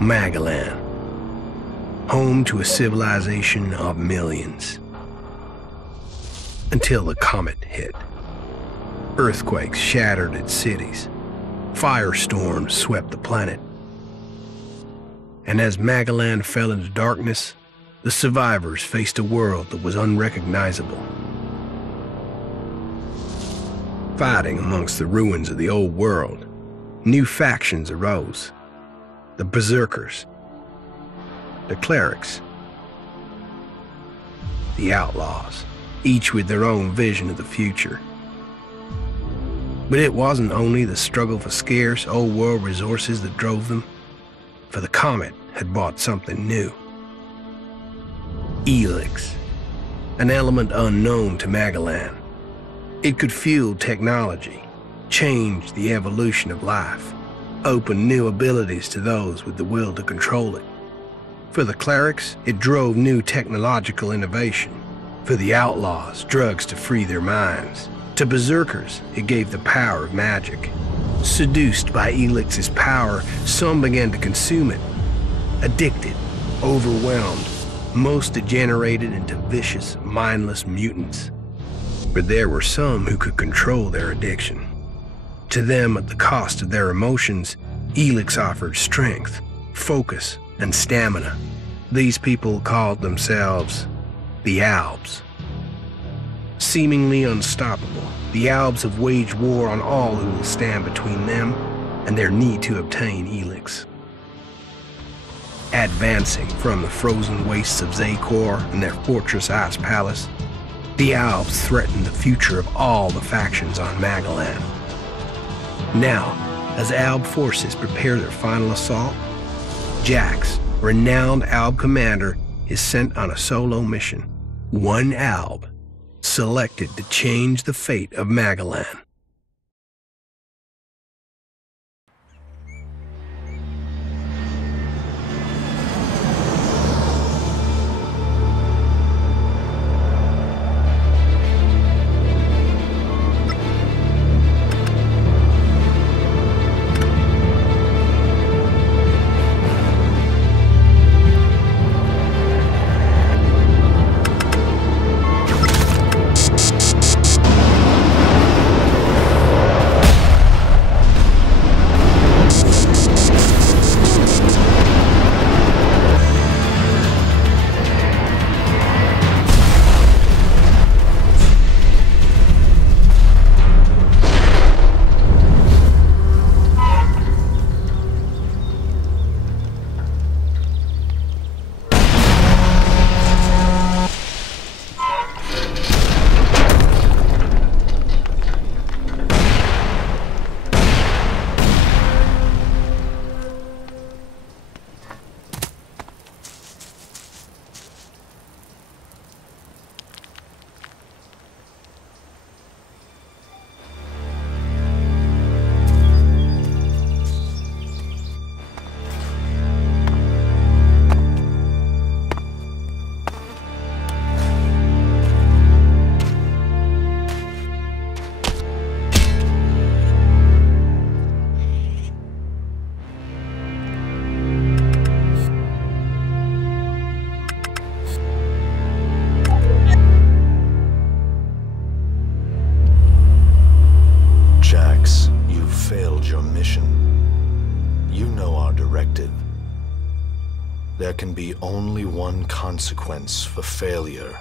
Magellan, home to a civilization of millions. Until the comet hit. Earthquakes shattered its cities. Firestorms swept the planet. And as Magellan fell into darkness, the survivors faced a world that was unrecognizable. Fighting amongst the ruins of the old world, new factions arose. The Berserkers, the Clerics, the Outlaws, each with their own vision of the future. But it wasn't only the struggle for scarce old world resources that drove them, for the comet had brought something new. ELEX, an element unknown to Magellan. It could fuel technology, change the evolution of life, open new abilities to those with the will to control it. For the Clerics, it drove new technological innovation. For the Outlaws, drugs to free their minds. To Berserkers, it gave the power of magic. Seduced by ELEX's power, some began to consume it. Addicted, overwhelmed, most degenerated into vicious, mindless mutants. But there were some who could control their addiction. To them, at the cost of their emotions, ELEX offered strength, focus, and stamina. These people called themselves the Albs. Seemingly unstoppable, the Albs have waged war on all who will stand between them and their need to obtain ELEX. Advancing from the frozen wastes of Zakor and their fortress ice palace, the Albs threaten the future of all the factions on Magellan. Now, as Alb forces prepare their final assault, Jax, renowned Alb commander, is sent on a solo mission. One Alb, selected to change the fate of Magellan. There can be only one consequence for failure.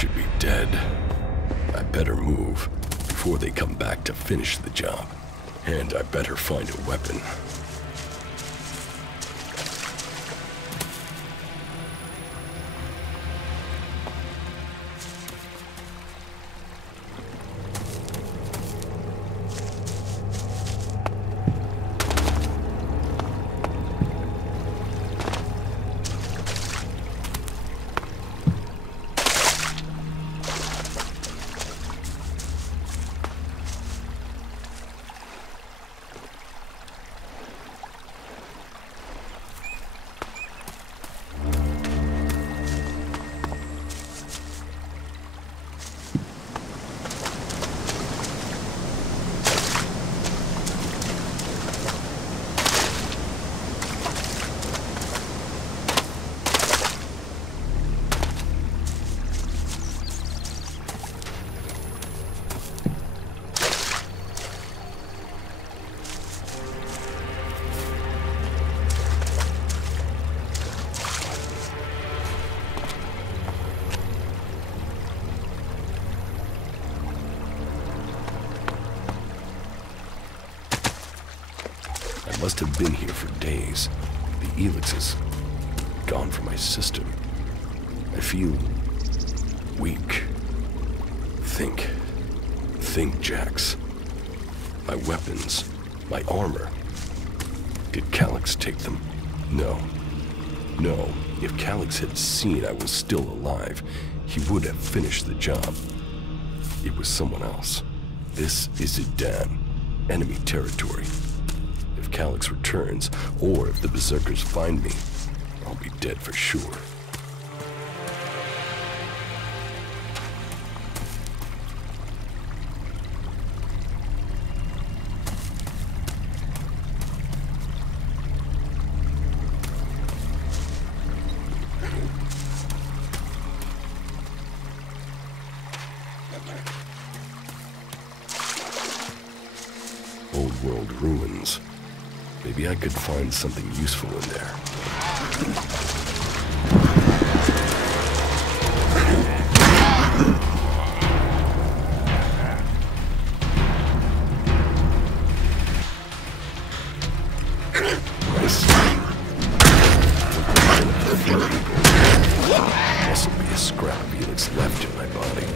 should be dead. I better move before they come back to finish the job. And I better find a weapon. I must have been here for days. The ELEX is gone from my system. I feel weak. Think, Jax. My weapons, my armor. Did Calyx take them? No. If Calyx had seen I was still alive, he would have finished the job. It was someone else. This is Idan, enemy territory. If Calyx returns, or if the Berserkers find me, I'll be dead for sure. Old world ruins. Maybe I could find something useful in there. Mustn't be a scrap of ELEX left in my body.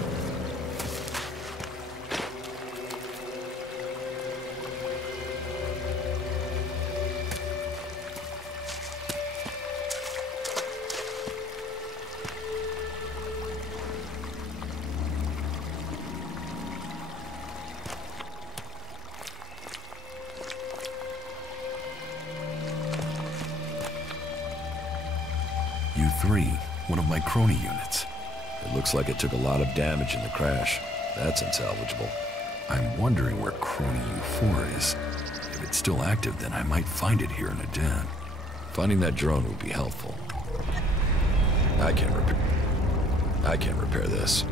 U3, one of my crony units. It looks like it took a lot of damage in the crash. That's unsalvageable. I'm wondering where crony U4 is. If it's still active, then I might find it here in Idan. Finding that drone would be helpful. I can't repair this.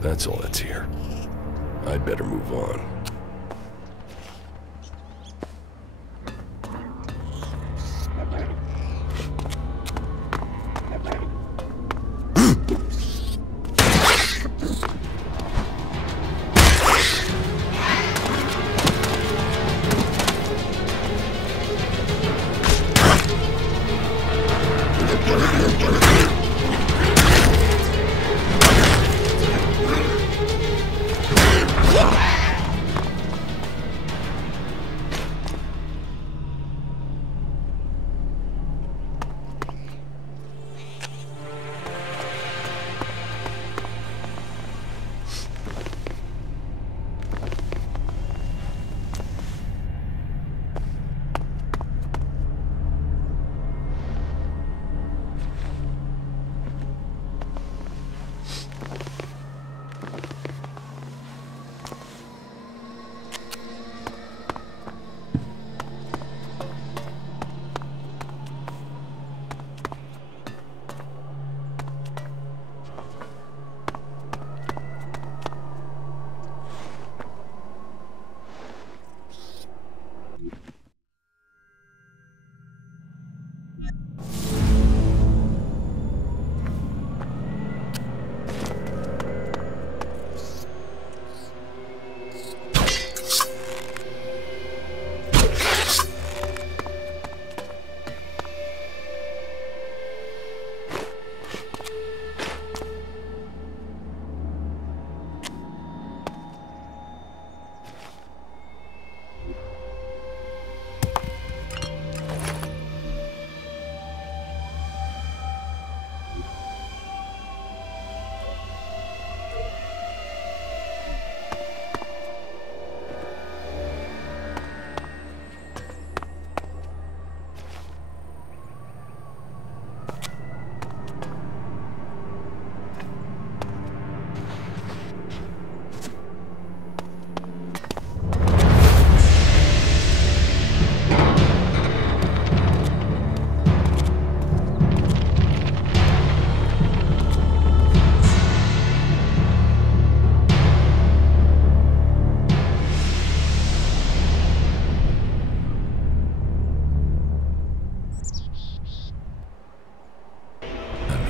That's all that's here. I'd better move on.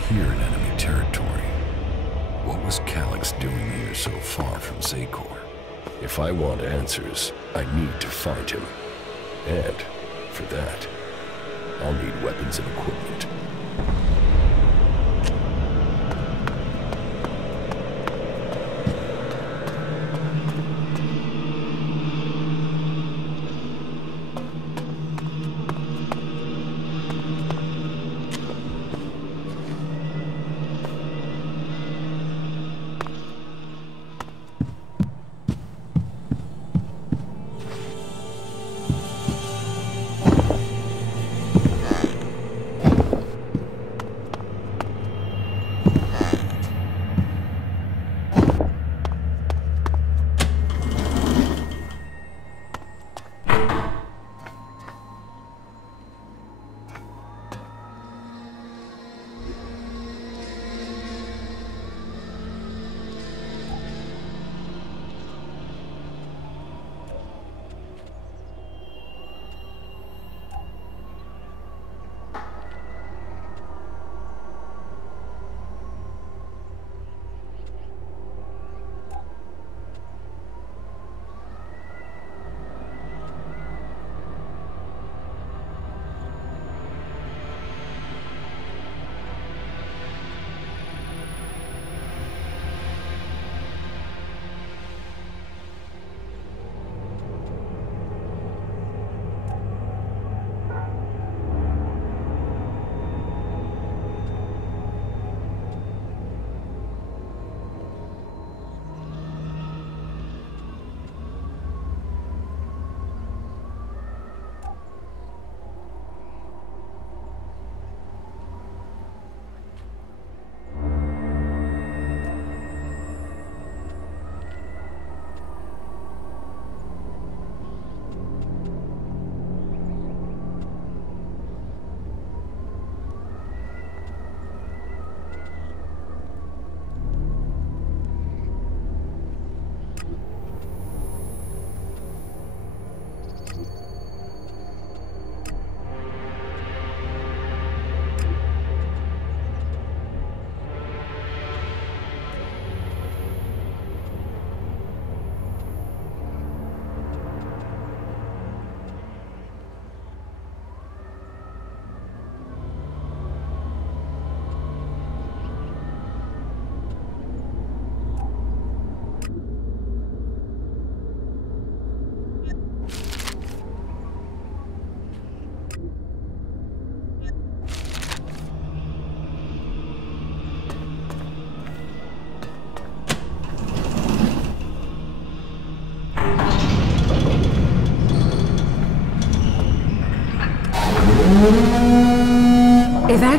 Here in enemy territory. What was Calyx doing here so far from Zakor? If I want answers, I need to find him. And, for that, I'll need weapons and equipment.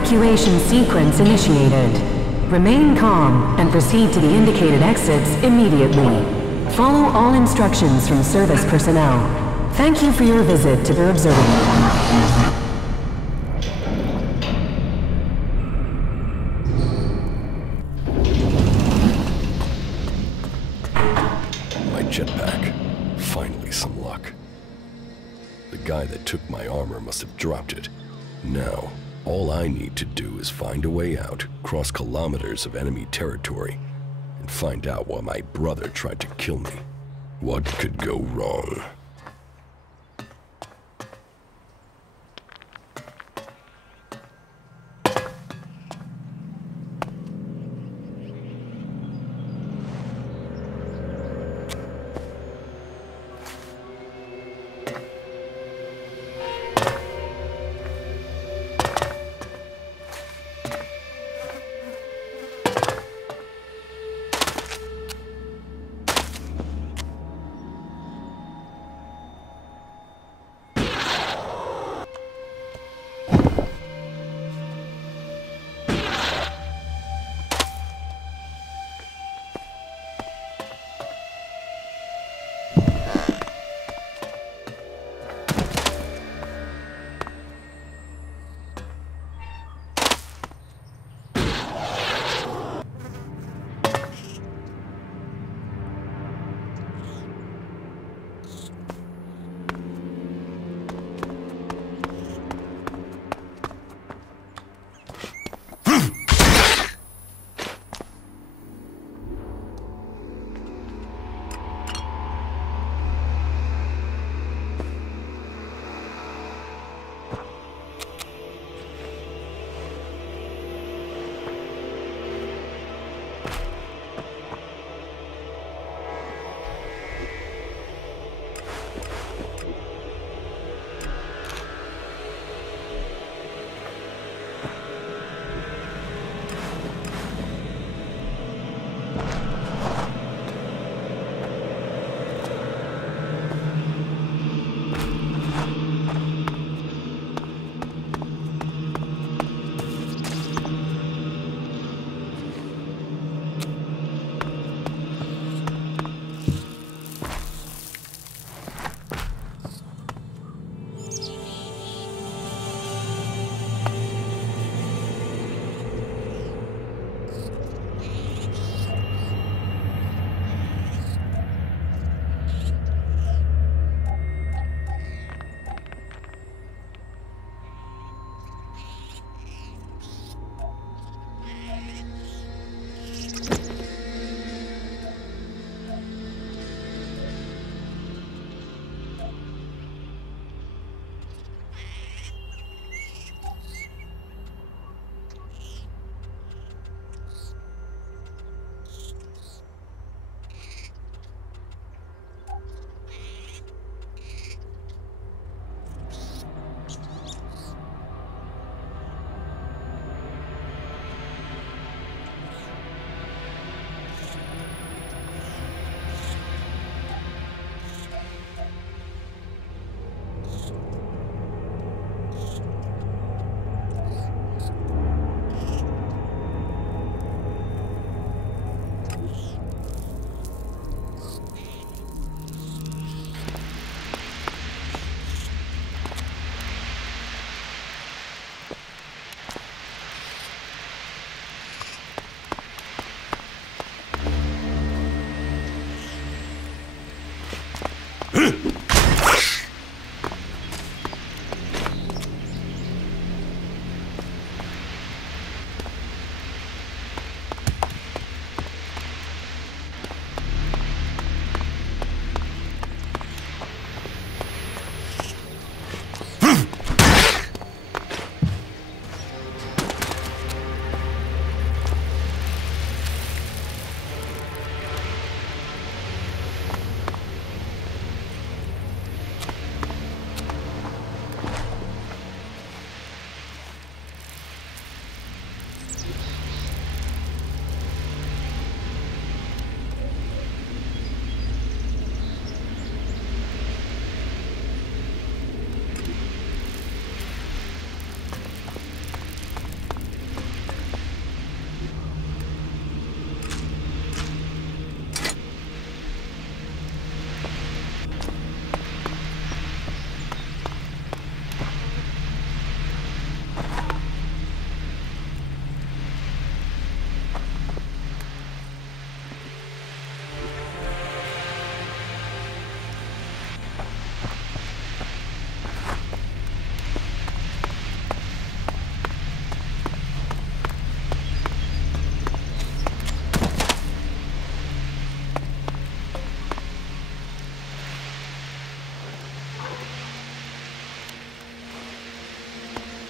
Evacuation sequence initiated. Remain calm and proceed to the indicated exits immediately. Follow all instructions from service personnel. Thank you for your visit to the observatory. Jetpack. Finally some luck. The guy that took my armor must have dropped it. Now, all I need to do is find a way out, cross kilometers of enemy territory, and find out why my brother tried to kill me. What could go wrong?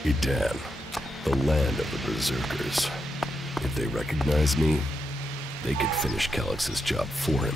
Edan, the land of the Berserkers. If they recognize me, they could finish Calix's job for him.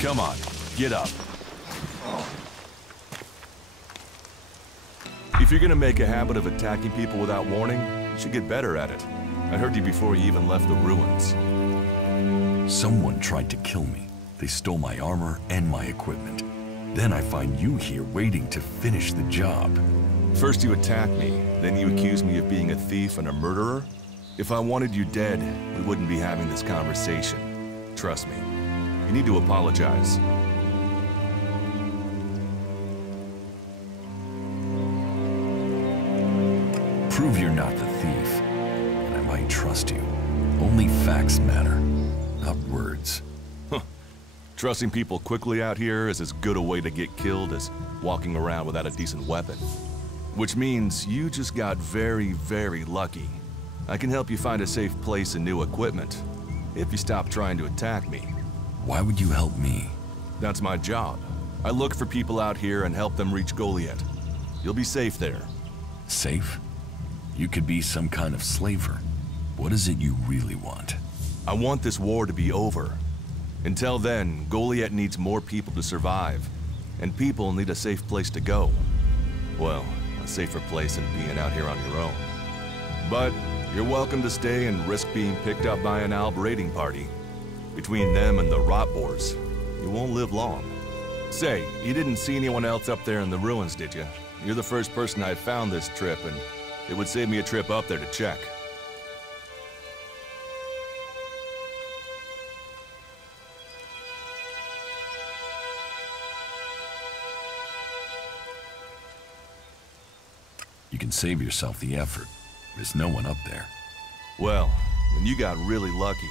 Come on, get up. If you're gonna make a habit of attacking people without warning, you should get better at it. I heard you before you even left the ruins. Someone tried to kill me. They stole my armor and my equipment. Then I find you here waiting to finish the job. First you attack me, then you accuse me of being a thief and a murderer? If I wanted you dead, we wouldn't be having this conversation. Trust me. You need to apologize. Prove you're not the thief, and I might trust you. Only facts matter, not words. Trusting people quickly out here is as good a way to get killed as walking around without a decent weapon. Which means you just got very, very lucky. I can help you find a safe place and new equipment, if you stop trying to attack me. Why would you help me? That's my job. I look for people out here and help them reach Goliath. You'll be safe there. Safe? You could be some kind of slaver. What is it you really want? I want this war to be over. Until then, Goliath needs more people to survive, and people need a safe place to go. Well, a safer place than being out here on your own. But you're welcome to stay and risk being picked up by an Alb raiding party. Between them and the Rotboars, you won't live long. Say, you didn't see anyone else up there in the ruins, did you? You're the first person I found this trip, and it would save me a trip up there to check. You can save yourself the effort. There's no one up there. Well, then you got really lucky.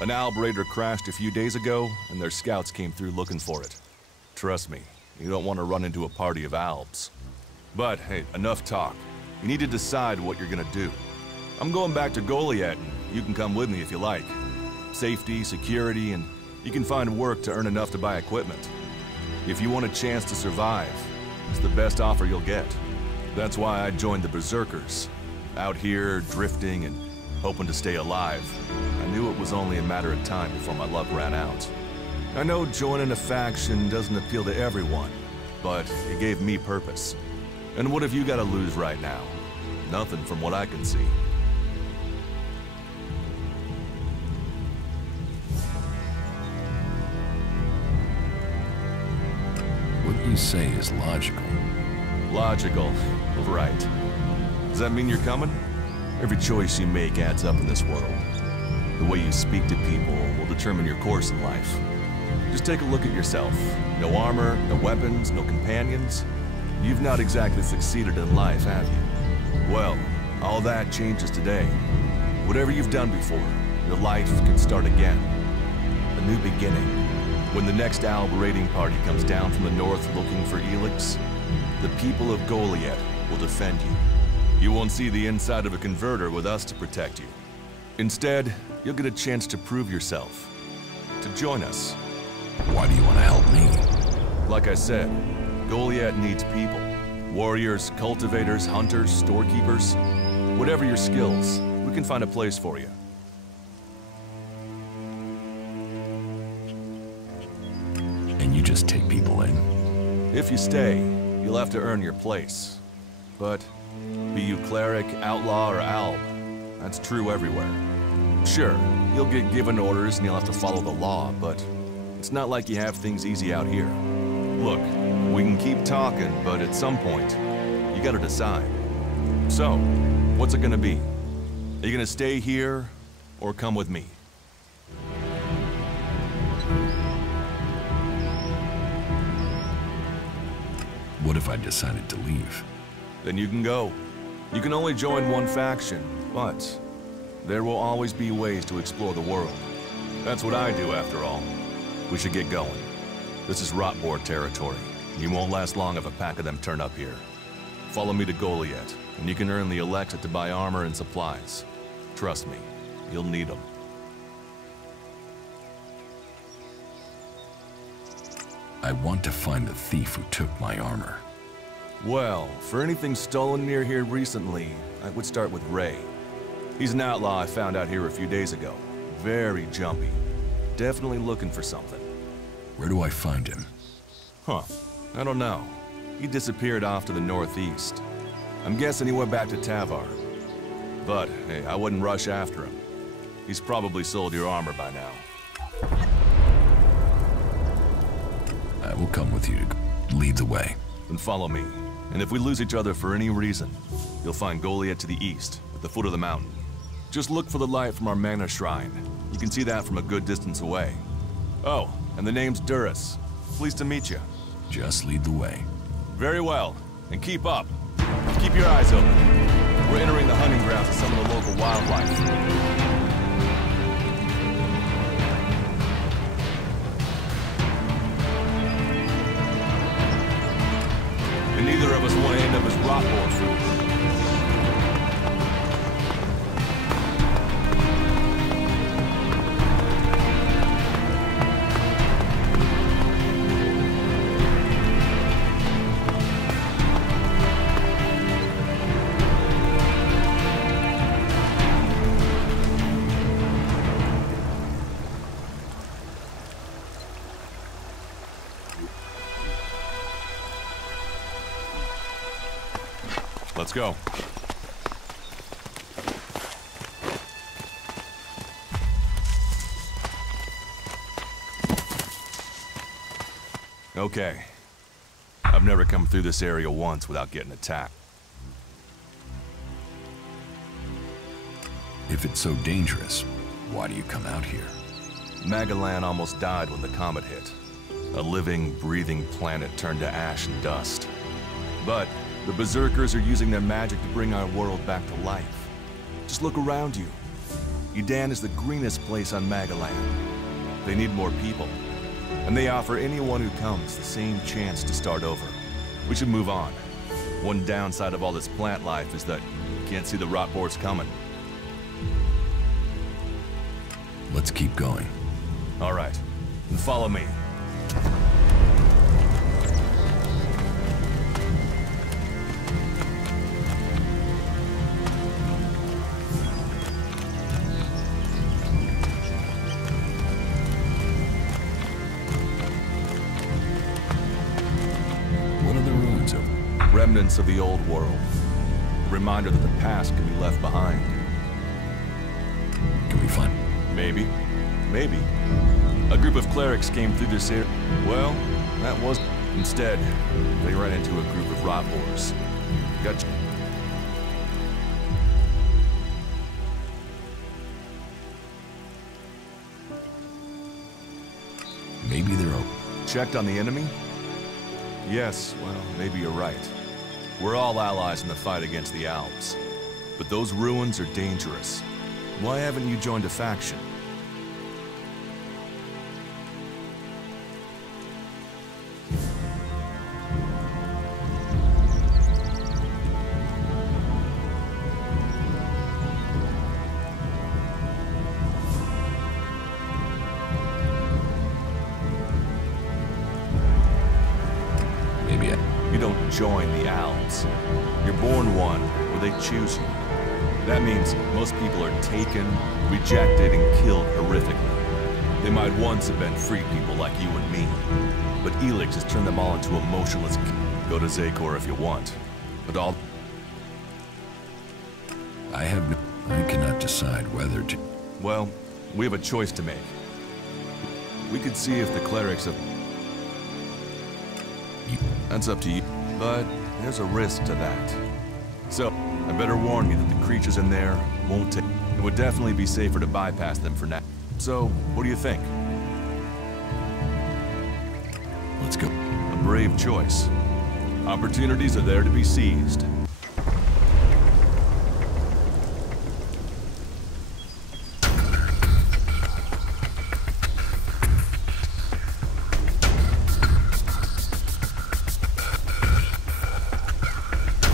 An Alb raider crashed a few days ago, and their scouts came through looking for it. Trust me, you don't want to run into a party of Albs. But, hey, enough talk. You need to decide what you're gonna do. I'm going back to Goliath, and you can come with me if you like. Safety, security, and you can find work to earn enough to buy equipment. If you want a chance to survive, it's the best offer you'll get. That's why I joined the Berserkers. Out here, drifting and hoping to stay alive. I knew it was only a matter of time before my luck ran out. I know joining a faction doesn't appeal to everyone, but it gave me purpose. And what have you got to lose right now? Nothing from what I can see. What you say is logical. Logical, right. Does that mean you're coming? Every choice you make adds up in this world. The way you speak to people will determine your course in life. Just take a look at yourself. No armor, no weapons, no companions. You've not exactly succeeded in life, have you? Well, all that changes today. Whatever you've done before, your life can start again. A new beginning. When the next Alb raiding party comes down from the north looking for ELEX, the people of Goliath will defend you. You won't see the inside of a converter with us to protect you. Instead, you'll get a chance to prove yourself. To join us. Why do you want to help me? Like I said, Goliath needs people. Warriors, cultivators, hunters, storekeepers. Whatever your skills, we can find a place for you. And you just take people in? If you stay, you'll have to earn your place. But be you cleric, outlaw, or alb, that's true everywhere. Sure, you'll get given orders and you'll have to follow the law, but it's not like you have things easy out here. Look, we can keep talking, but at some point, you gotta decide. So, what's it gonna be? Are you gonna stay here, or come with me? What if I decided to leave? Then you can go. You can only join one faction, but there will always be ways to explore the world. That's what I do, after all. We should get going. This is Rotboard territory. You won't last long if a pack of them turn up here. Follow me to Goliath, and you can earn the ELEX to buy armor and supplies. Trust me, you'll need them. I want to find the thief who took my armor. Well, for anything stolen near here recently, I would start with Ray. He's an outlaw I found out here a few days ago. Very jumpy. Definitely looking for something. Where do I find him? Huh. I don't know. He disappeared off to the northeast. I'm guessing he went back to Tavar. But, hey, I wouldn't rush after him. He's probably sold your armor by now. I will come with you to lead the way. Then follow me. And if we lose each other for any reason, you'll find Goliath to the east, at the foot of the mountain. Just look for the light from our mana shrine. You can see that from a good distance away. Oh, and the name's Duras. Pleased to meet you. Just lead the way. Very well. And keep up. Keep your eyes open. We're entering the hunting grounds of some of the local wildlife. And neither of us want to end up as Rotboard food. Let's go. Okay. I've never come through this area once without getting attacked. If it's so dangerous, why do you come out here? Magalan almost died when the comet hit. A living, breathing planet turned to ash and dust. But the Berserkers are using their magic to bring our world back to life. Just look around you. Edan is the greenest place on Magalan. They need more people. And they offer anyone who comes the same chance to start over. We should move on. One downside of all this plant life is that you can't see the Rotboards coming. Let's keep going. All right, then follow me. Remnants of the old world. A reminder that the past can be left behind. Can we find? Maybe. Maybe. A group of clerics came through this area. Well, that was... Instead, they ran into a group of Rotboards. Gotcha. Maybe they're open. Checked on the enemy? Yes, well, maybe you're right. We're all allies in the fight against the Alps. But those ruins are dangerous. Why haven't you joined a faction? You don't join the Alps. You're born one, or they choose you. That means most people are taken, rejected, and killed horrifically. They might once have been free people like you and me, but ELEX has turned them all into emotionless. Go to Zakor if you want, but all... I cannot decide whether to... Well, we have a choice to make. We could see if the clerics have... That's up to you, but there's a risk to that. So, I better warn you that the creatures in there won't take... It would definitely be safer to bypass them for now. So, what do you think? Let's go. A brave choice. Opportunities are there to be seized.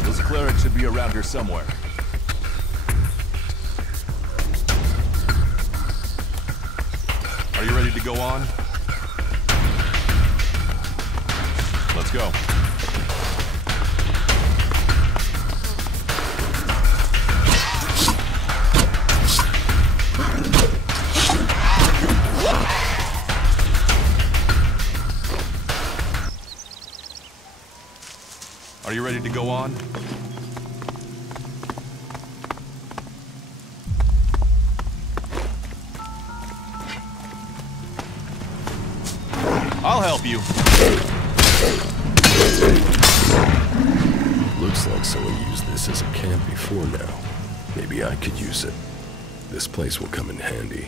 Those clerics should be around here somewhere. Are you ready to go on? Let's go. Are you ready to go on? I'll help you. Looks like someone used this as a camp before now. Maybe I could use it. This place will come in handy.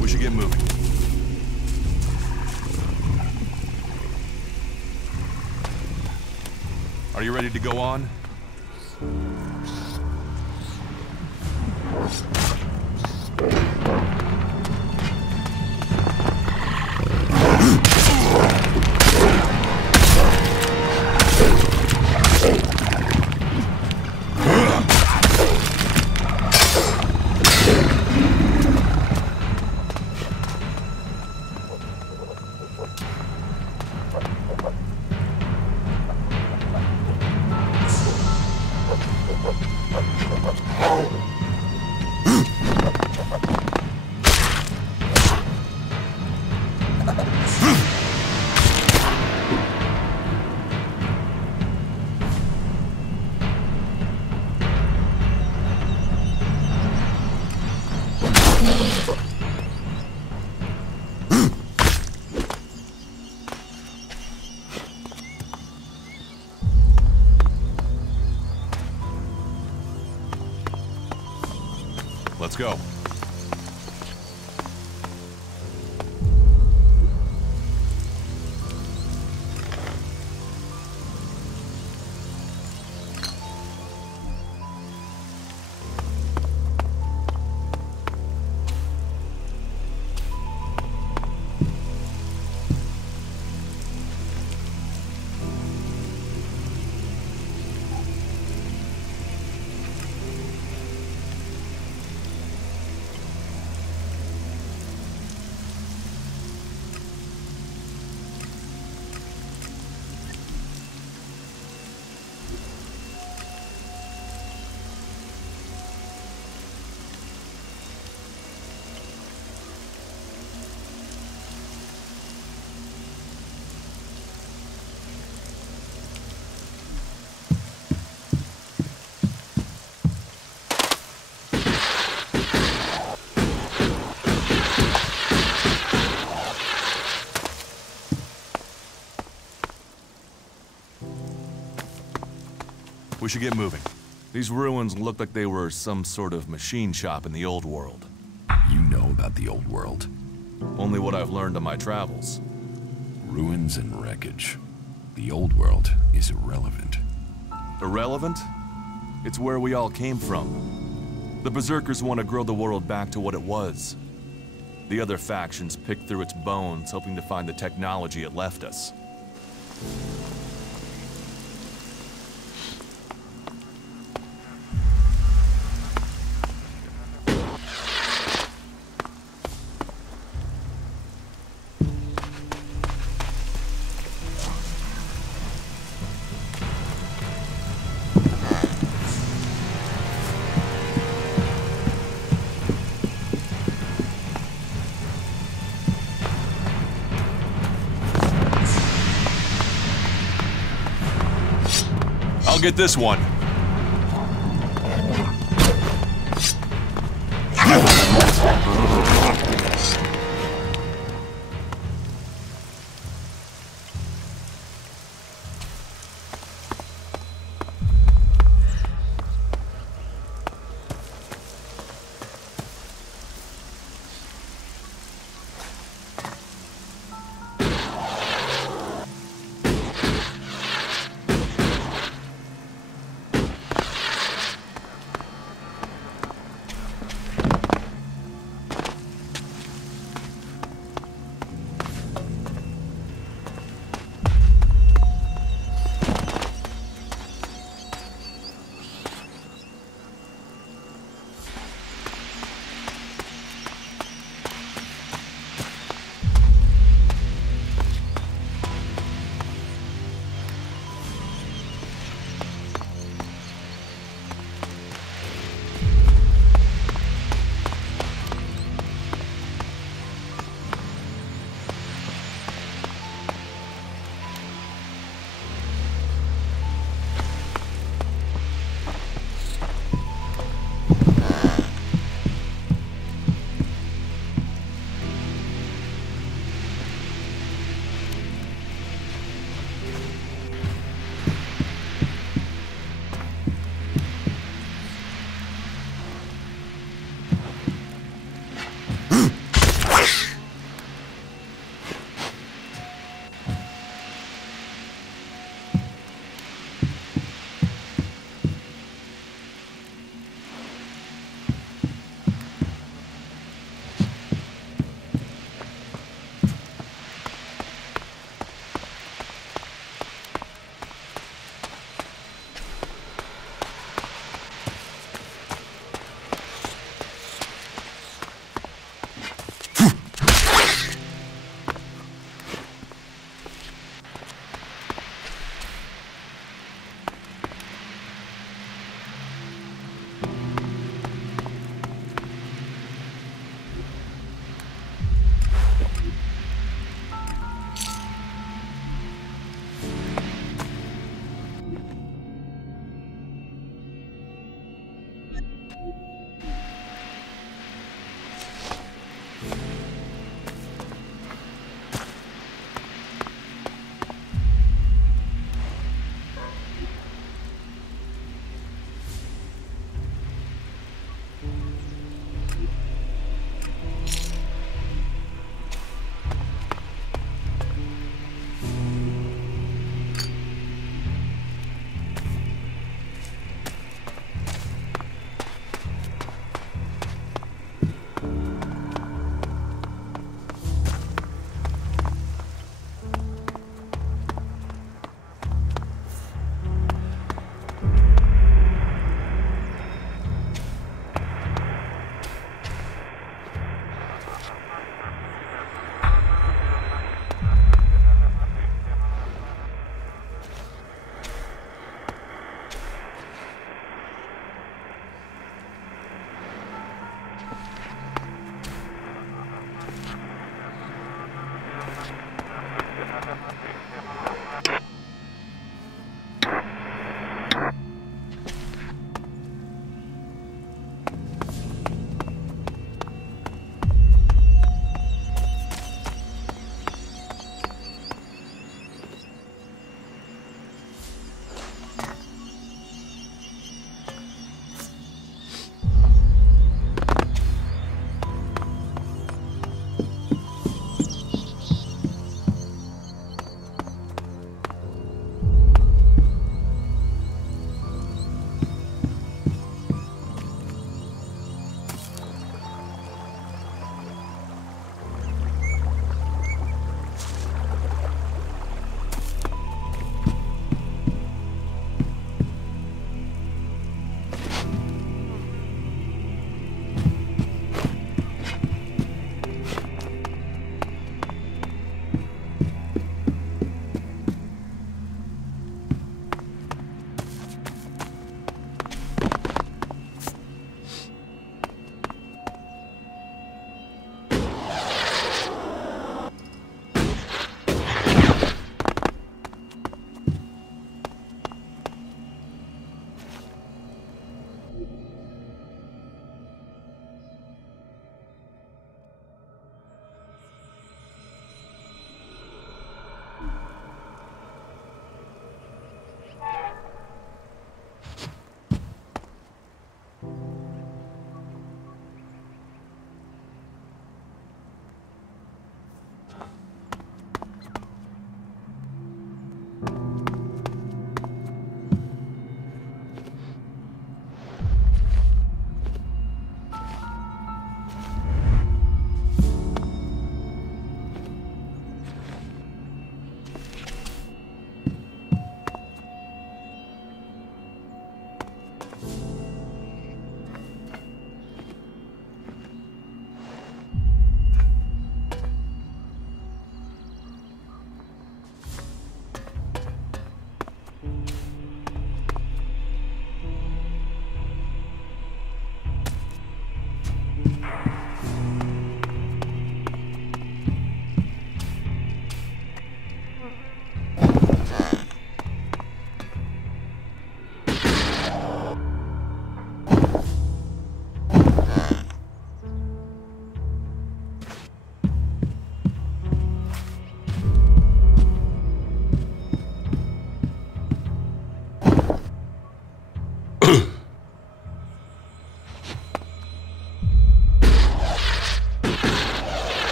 We should get moving. Are you ready to go on? Let's go. We should get moving. These ruins look like they were some sort of machine shop in the old world. You know about the old world. Only what I've learned on my travels. Ruins and wreckage. The old world is irrelevant. Irrelevant? It's where we all came from. The Berserkers want to grow the world back to what it was. The other factions picked through its bones, hoping to find the technology it left us. I'll get this one.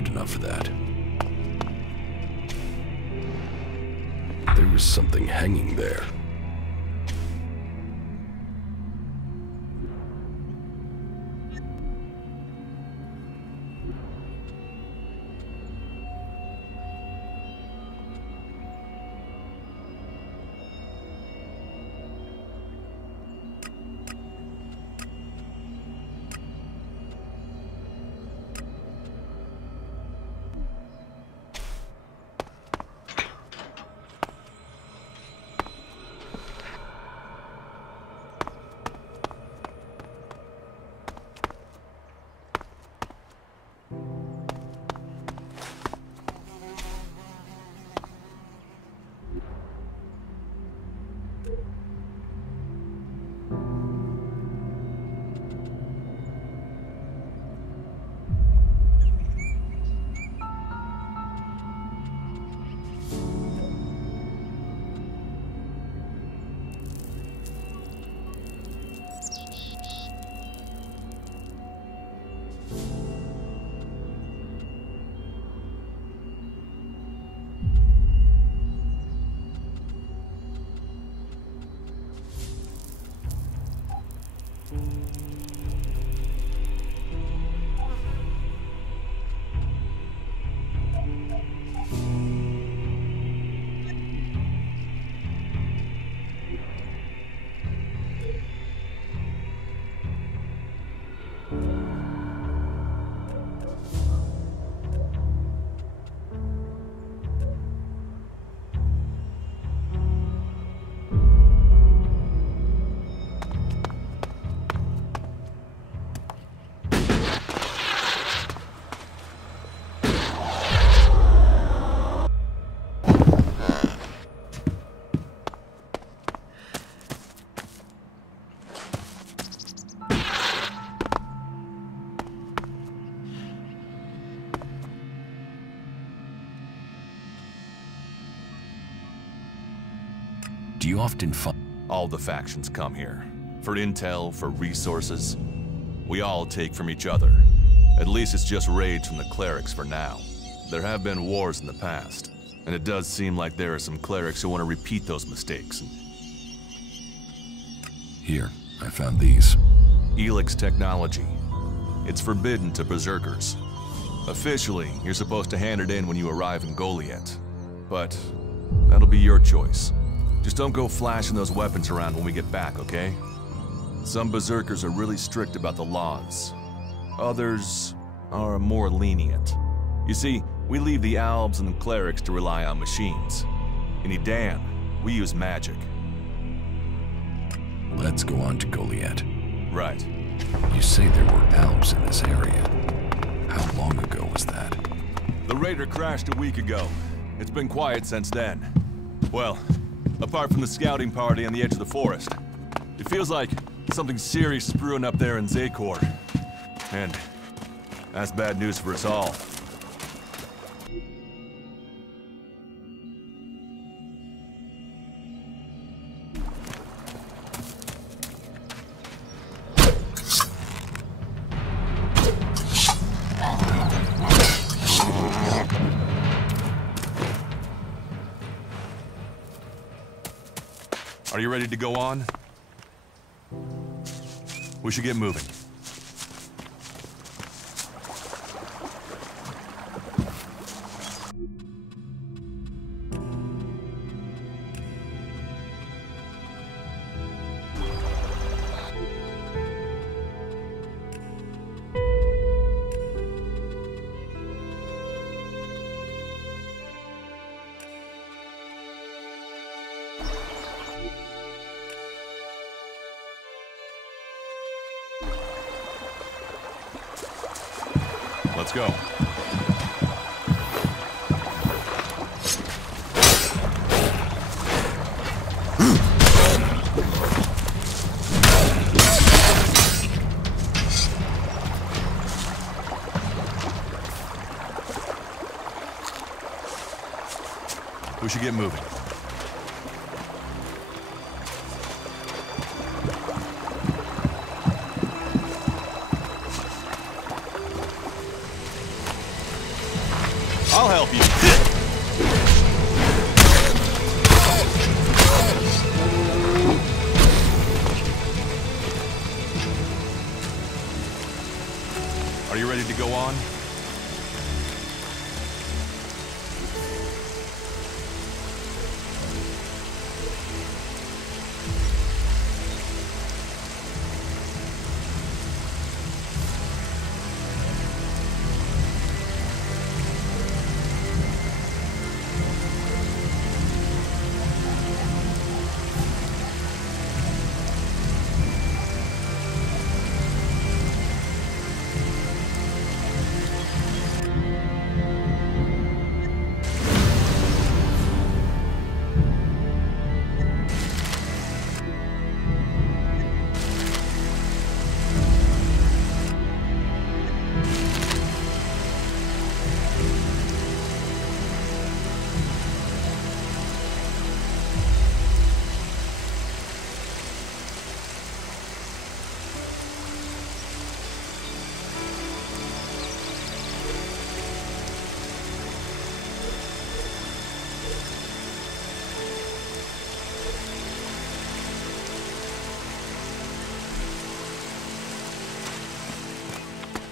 good enough for that. There was something hanging there. Do you often find... All the factions come here. For intel, for resources. We all take from each other. At least it's just raids from the clerics for now. There have been wars in the past, and it does seem like there are some clerics who want to repeat those mistakes. Here, I found these. ELEX technology. It's forbidden to berserkers. Officially, you're supposed to hand it in when you arrive in Goliath. But that'll be your choice. Just don't go flashing those weapons around when we get back, okay? Some berserkers are really strict about the laws. Others are more lenient. You see, we leave the Albs and the clerics to rely on machines. In Edan, we use magic. Let's go on to Goliath. Right. You say there were Alps in this area. How long ago was that? The raider crashed a week ago. It's been quiet since then. Well, apart from the scouting party on the edge of the forest. It feels like something serious is brewing up there in Zakor. And that's bad news for us all. Are you ready to go on? We should get moving. Let's go. We should get moving. stop you. Are you ready to go on?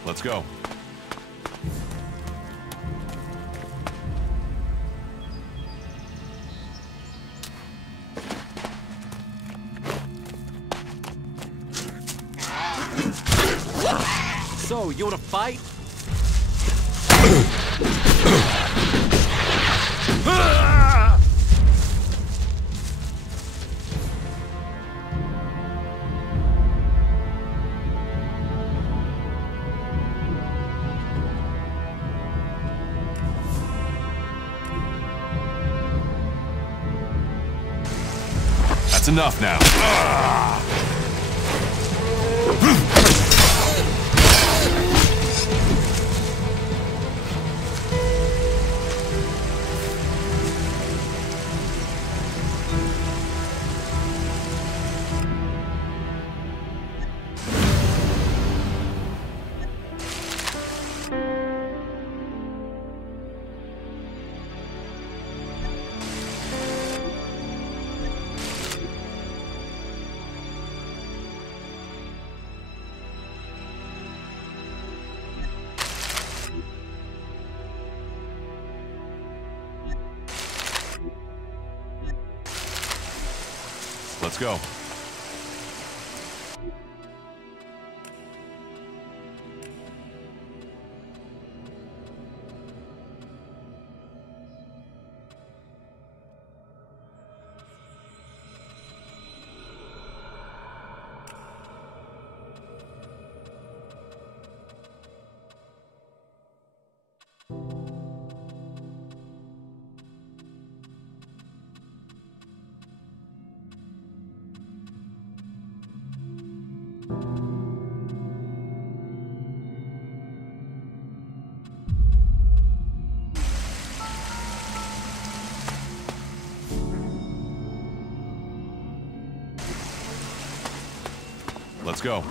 Let's go. So, you wanna fight? That's enough now. Let's go. Let's go.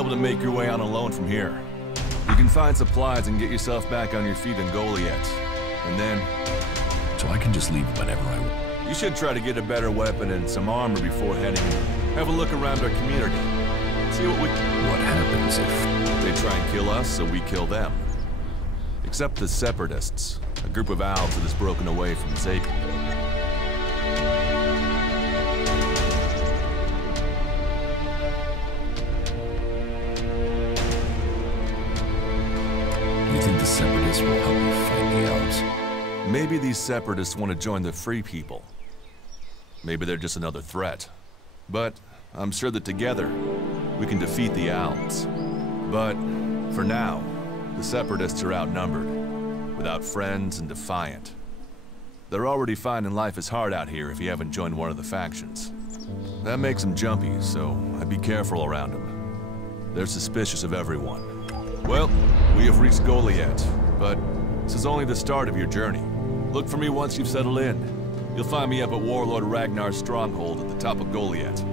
able to make your way on alone from here. You can find supplies and get yourself back on your feet in Goliath. And then... So I can just leave whenever I want. You should try to get a better weapon and some armor before heading in. Have a look around our community. See what we... What happens if... They try and kill us, so we kill them. Except the Separatists, a group of Alps that has broken away from Zake. You think the Separatists will help me fight the Elves? Maybe these Separatists want to join the Free People. Maybe they're just another threat. But I'm sure that together, we can defeat the Alps. But for now, the Separatists are outnumbered, without friends and defiant. They're already finding life is hard out here if you haven't joined one of the factions. That makes them jumpy, so I'd be careful around them. They're suspicious of everyone. Well, we have reached Goliath, but this is only the start of your journey. Look for me once you've settled in. You'll find me up at Warlord Ragnar's stronghold at the top of Goliath.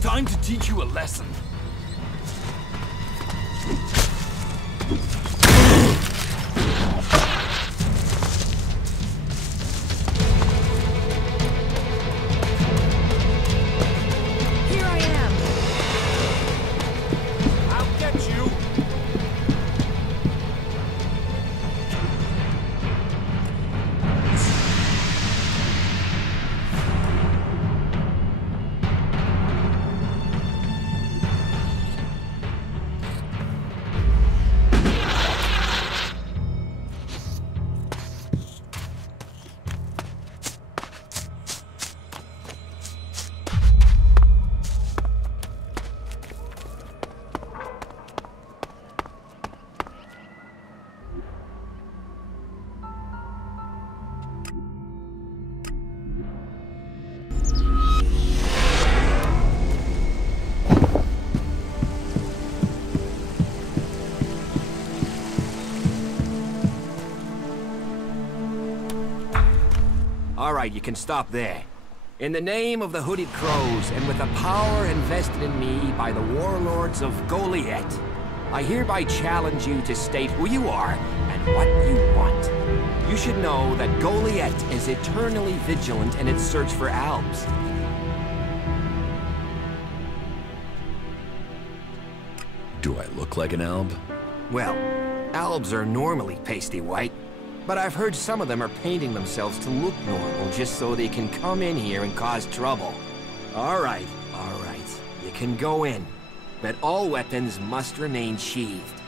Time to teach you a lesson. Here I am. I'll get you. All right, you can stop there. In the name of the Hooded Crows, and with the power invested in me by the warlords of Goliath, I hereby challenge you to state who you are and what you want. You should know that Goliath is eternally vigilant in its search for albs. Do I look like an alb? Well, albs are normally pasty white, but I've heard some of them are painting themselves to look normal just so they can come in here and cause trouble. All right. You can go in, but all weapons must remain sheathed.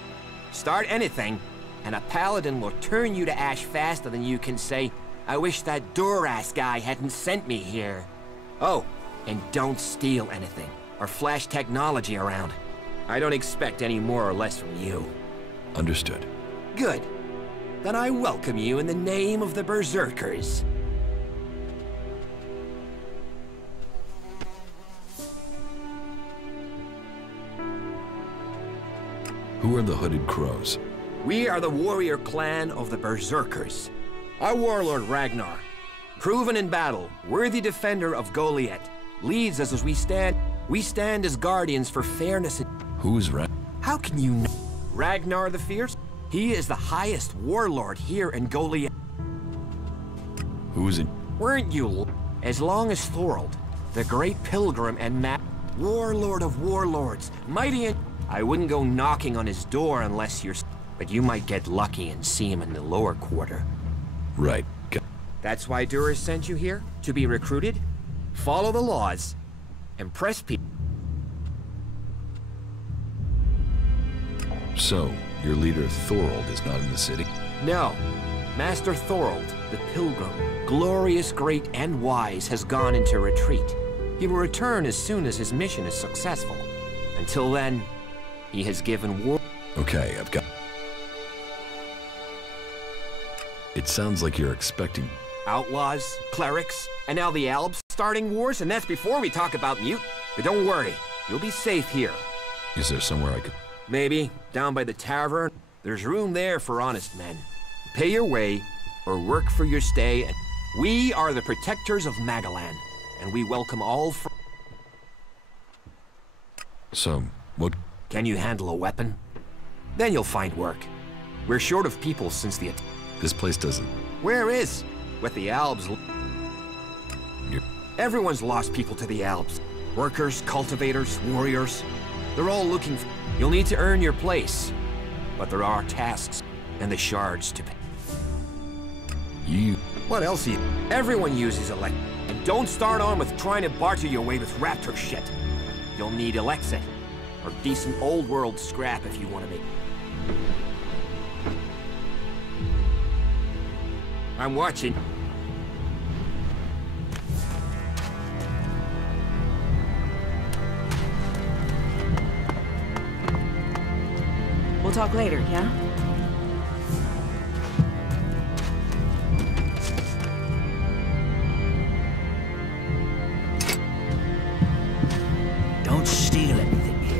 Start anything, and a paladin will turn you to ash faster than you can say, "I wish that Duras guy hadn't sent me here." Oh, and don't steal anything, or flash technology around. I don't expect any more or less from you. Understood. Good. Then I welcome you in the name of the Berserkers. Who are the Hooded Crows? We are the warrior clan of the Berserkers. Our warlord Ragnar, proven in battle, worthy defender of Goliath, leads us as we stand as guardians for fairness. Who's Ragnar? How can you know? Ragnar the Fierce? He is the highest warlord here in Goliath. Who's in? Weren't you? As long as Thorold, the great pilgrim and warlord of warlords, mighty and... I wouldn't go knocking on his door unless you're... But you might get lucky and see him in the lower quarter. Right. That's why Duras sent you here? To be recruited? Follow the laws. Impress people. So, your leader Thorold is not in the city? No. Master Thorold, the pilgrim, glorious, great, and wise, has gone into retreat. He will return as soon as his mission is successful. Until then, he has given war... Okay, I've got... It sounds like you're expecting... Outlaws, clerics, and now the Albs starting wars, and that's before we talk about mute. But don't worry, you'll be safe here. Is there somewhere I could... Maybe, down by the tavern. There's room there for honest men. Pay your way, or work for your stay, and we are the protectors of Magalan, and we welcome all from... So, what... Can you handle a weapon? Then you'll find work. We're short of people since the... This place doesn't... Where is? With the Albs... Everyone's lost people to the Albs. Workers, cultivators, warriors. They're all looking for... You'll need to earn your place. But there are tasks, and the shards to pay. You... What else you... Everyone uses ELEX. And don't start on with trying to barter your way with raptor shit. You'll need ELEX, or decent old world scrap if you want to make... I'm watching. talk later, yeah? Don't steal anything here.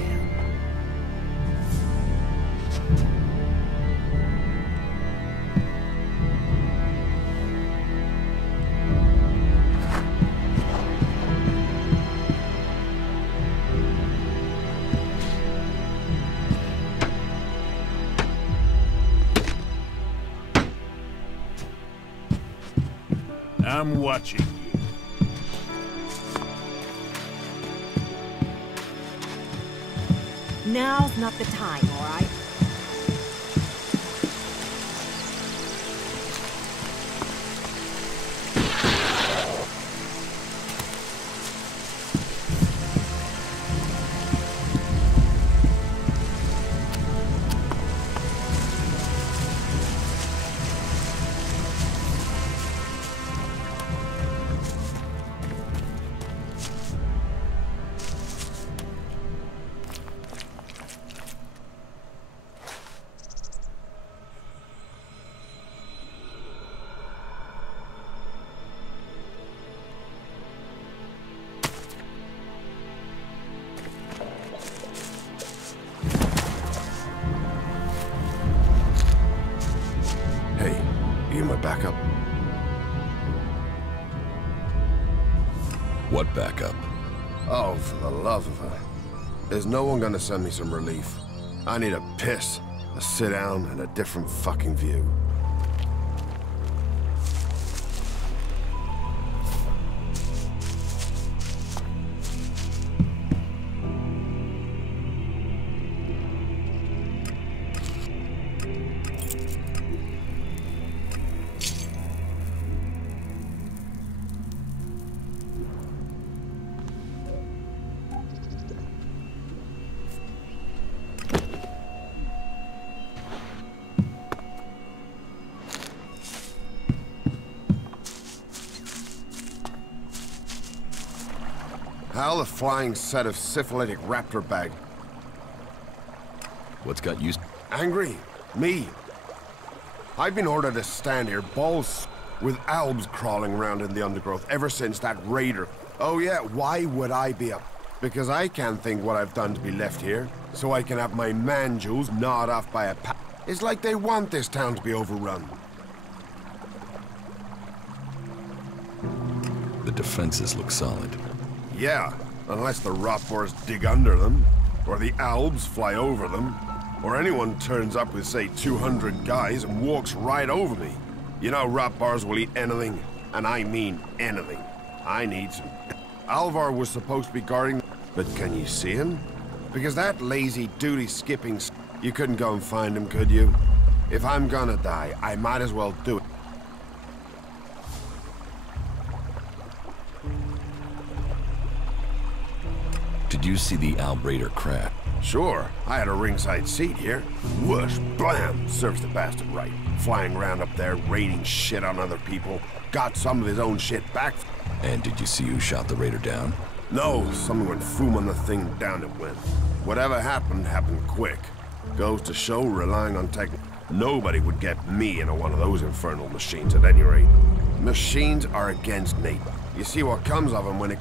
I'm watching you. Now's not the time, all right? Backup. What backup? Oh, for the love of her. Is no one gonna send me some relief? I need a piss, a sit down, and a different fucking view. How the flying set of syphilitic raptor bag. What's got you... Angry? Me? I've been ordered to stand here, balls with albs crawling around in the undergrowth ever since that raider. Oh yeah, why would I be up? Because I can't think what I've done to be left here, so I can have my man-jewels gnawed off by a pa... It's like they want this town to be overrun. The defenses look solid. Yeah, unless the rotboars dig under them, or the albs fly over them, or anyone turns up with, say, 200 guys and walks right over me. You know rotboars will eat anything, and I mean anything. I need some... Alvar was supposed to be guarding, but can you see him? Because that lazy duty-skipping... You couldn't go and find him, could you? If I'm gonna die, I might as well do it. Did you see the Albraider crash? Sure, I had a ringside seat here. Whoosh, blam, serves the bastard right. Flying around up there, raining shit on other people. Got some of his own shit back. And did you see who shot the raider down? No, someone went boom on the thing, down it went. Whatever happened, happened quick. Goes to show relying on tech. Nobody would get me into one of those infernal machines at any rate. Machines are against Nate. You see what comes of them when it...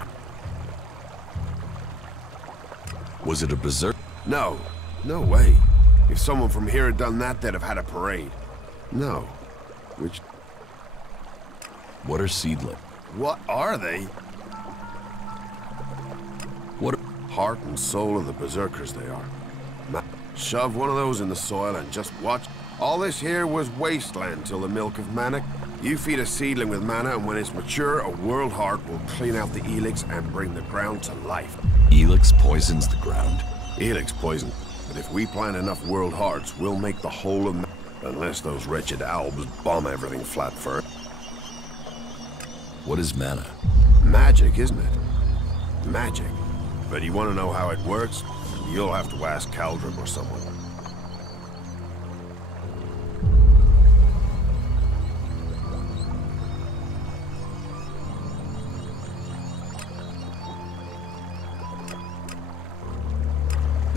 Was it a berserk? No. No way. If someone from here had done that, they'd have had a parade. No. Which... What are seedling? What are they? What... Heart and soul of the berserkers they are. Shove one of those in the soil and just watch. All this here was wasteland till the milk of mana. You feed a seedling with mana, and when it's mature, a world heart will clean out the ELEX and bring the ground to life. ELEX poisons the ground? ELEX poison. But if we plant enough world hearts, we'll make the whole of... Unless those wretched albs bomb everything flat first. What is mana? Magic, isn't it? Magic. But you want to know how it works? You'll have to ask Caldrum or someone.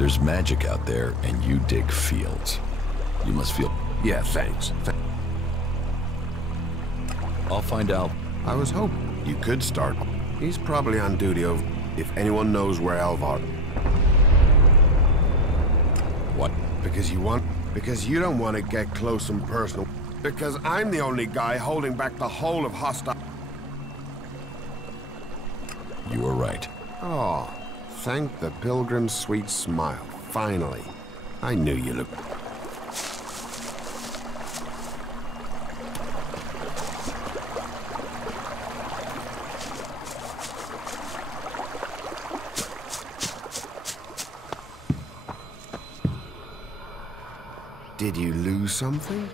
There's magic out there, and you dig fields. You must feel... Yeah, thanks. I'll find out. I was hoping you could start. He's probably on duty over... If anyone knows where Alvar... What? Because you don't want to get close and personal. Because I'm the only guy holding back the whole of hostile... You were right. Oh, thank the pilgrim's sweet smile. Finally. I knew you looked... Did you lose something?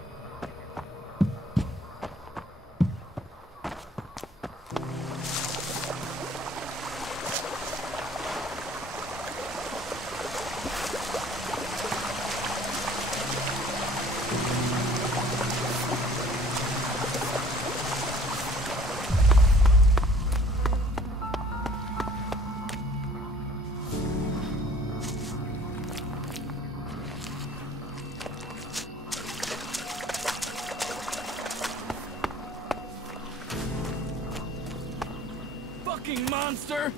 Monster!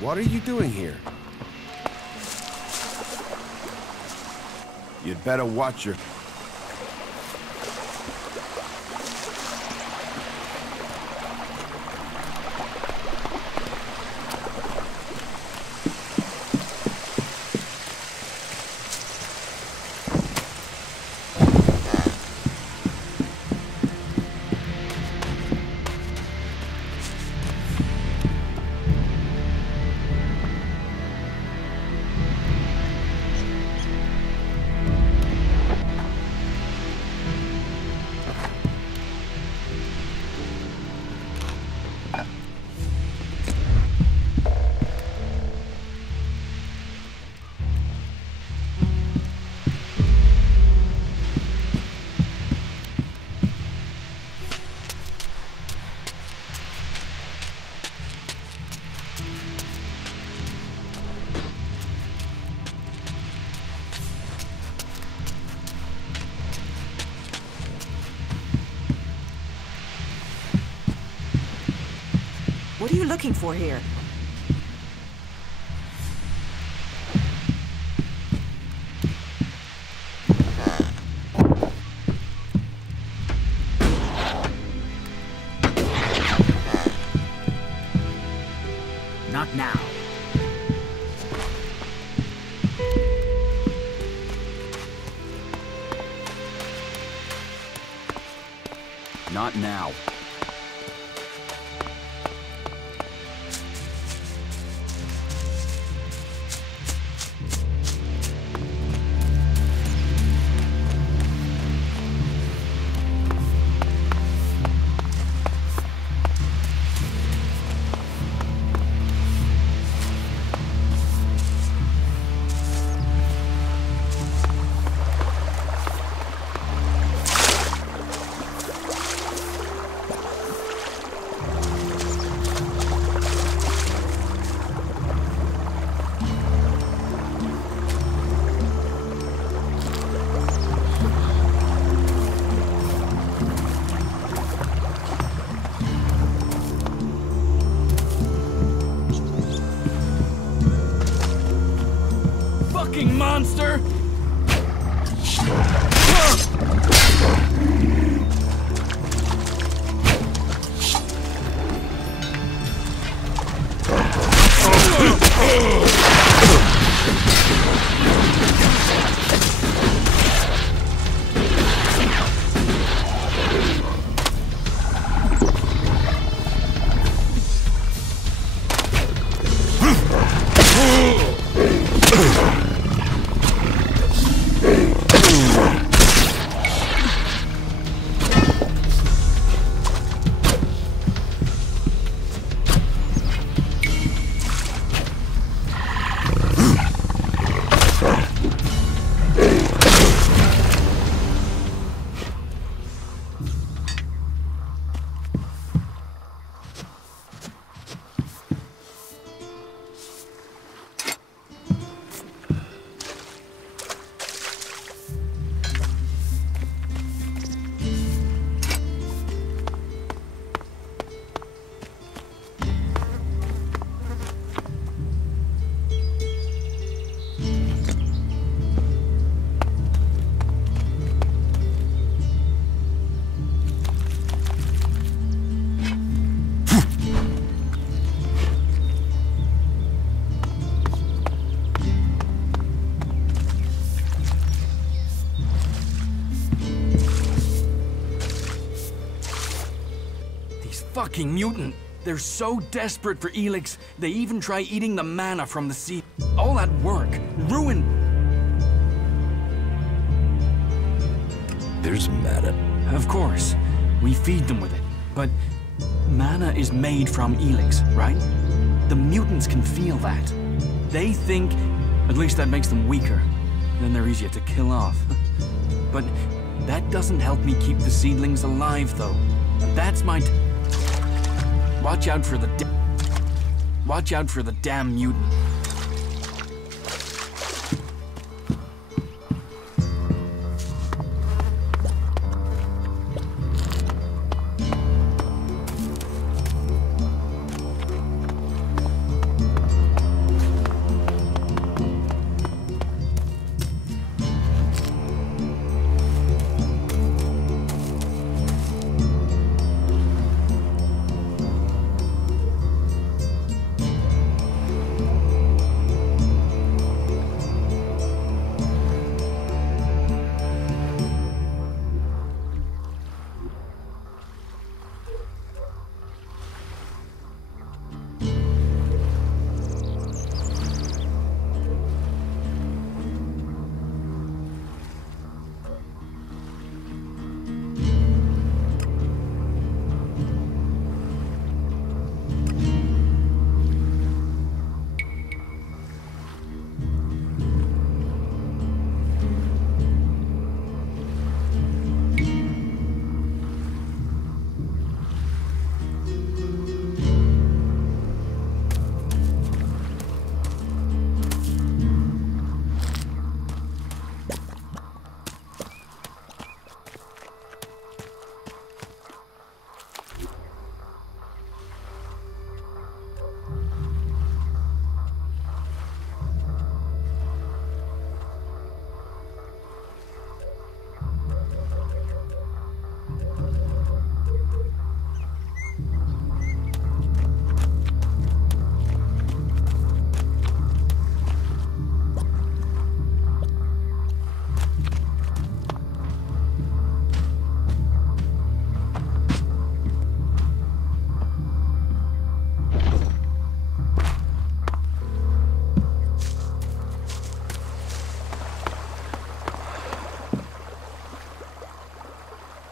What are you doing here? You'd better watch your... What are you looking for here? Not now. Monster! Fucking mutant. They're so desperate for ELEX, they even try eating the mana from the sea. All that work, ruined. There's mana. Of course. We feed them with it. But mana is made from ELEX, right? The mutants can feel that. They think, at least that makes them weaker. Then they're easier to kill off. But that doesn't help me keep the seedlings alive, though. That's my... Watch out for the damn mutant.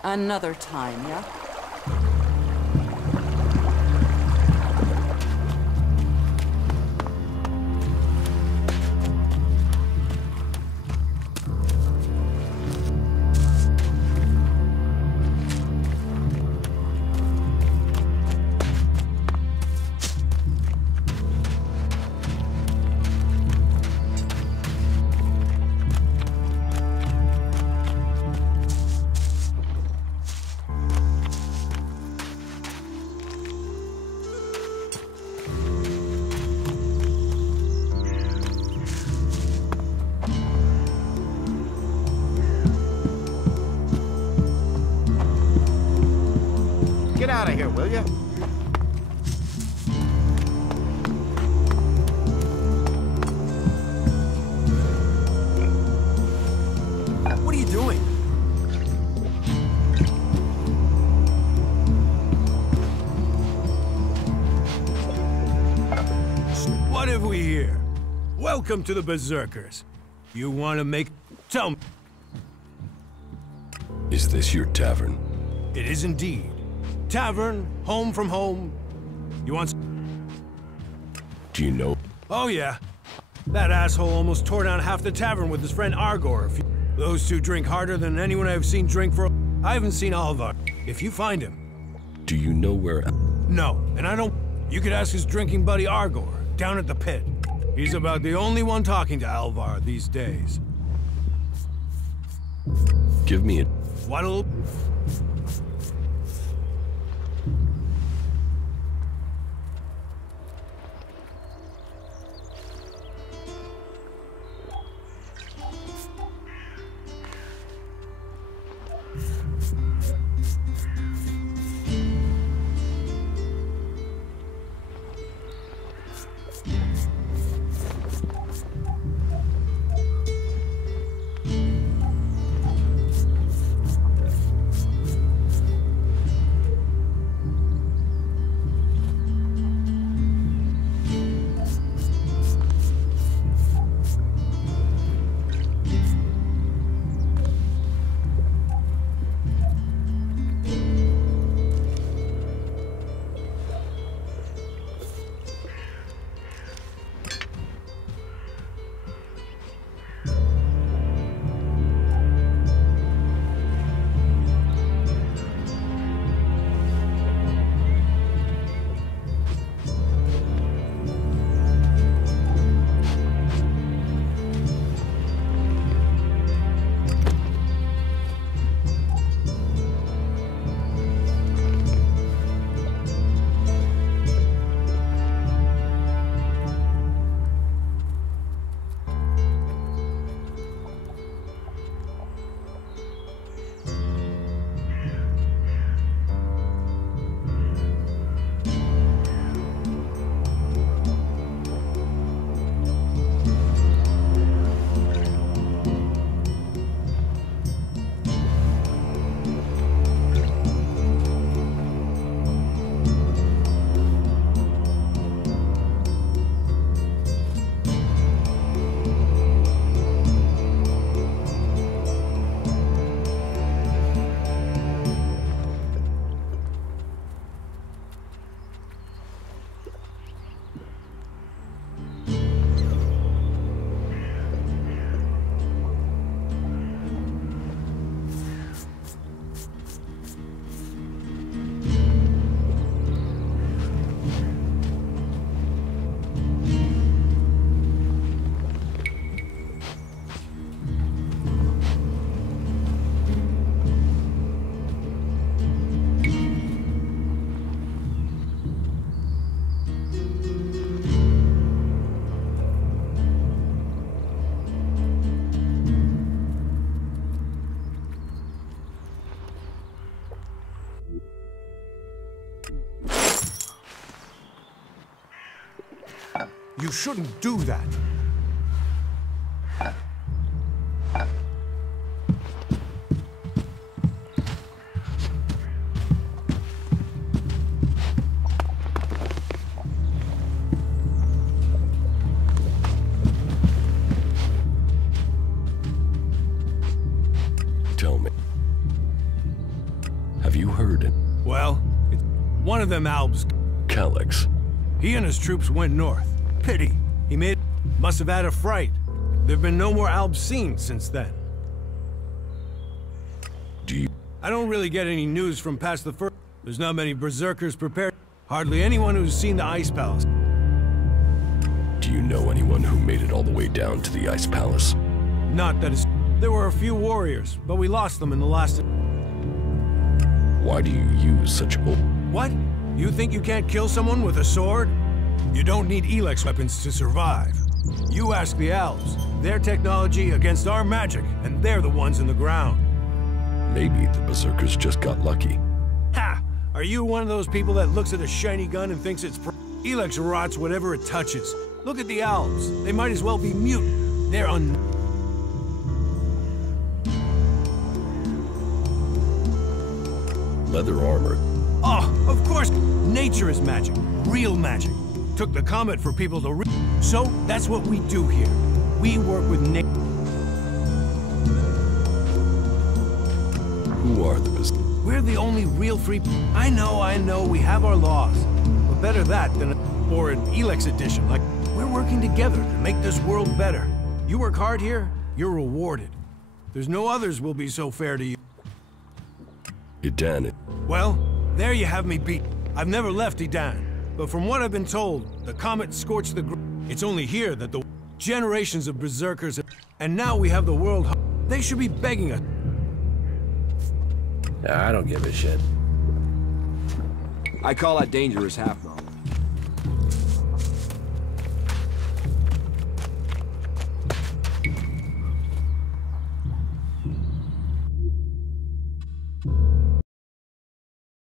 Another time, yeah? Get out of here, will you? What are you doing? What have we here? Welcome to the Berserkers. You want to make... Tell me. Is this your tavern? It is indeed. Tavern, home from home. You want... Do you know? Oh yeah. That asshole almost tore down half the tavern with his friend Argor. Those two drink harder than anyone I've seen drink for... I haven't seen Alvar. If you find him... Do you know where... No, and I don't... You could ask his drinking buddy Argor, down at the pit. He's about the only one talking to Alvar these days. Give me a... What'll... You shouldn't do that. Tell me. Have you heard it? Well, it's one of them Albs. Calyx. He and his troops went north. Pity. Must have had a fright. There've been no more Albs seen since then. I don't really get any news from past the first. There's not many berserkers prepared. Hardly anyone who's seen the Ice Palace. Do you know anyone who made it all the way down to the Ice Palace? Not that it's... There were a few warriors, but we lost them in the last... Why do you use such old... What? You think you can't kill someone with a sword? You don't need ELEX weapons to survive. You ask the Elves. Their technology against our magic, and they're the ones in the ground. Maybe the berserkers just got lucky. Ha! Are you one of those people that looks at a shiny gun and thinks it's ELEX rots whatever it touches? Look at the Elves. They might as well be mutant. They're leather armor. Oh, of course. Nature is magic. Real magic. Took the comet for people to So, that's what we do here. We work with nature. Who are the berserkers? We're the only real free... I know, we have our laws. But better that than or an ELEX edition. Like, we're working together to make this world better. You work hard here, you're rewarded. There's no others will be so fair to you. Edan. Well, there you have me beat. I've never left Edan. But from what I've been told, the comet scorched the It's only here that the generations of berserkers... And now we have the world... They should be begging us. I don't give a shit. I call that dangerous half-mile.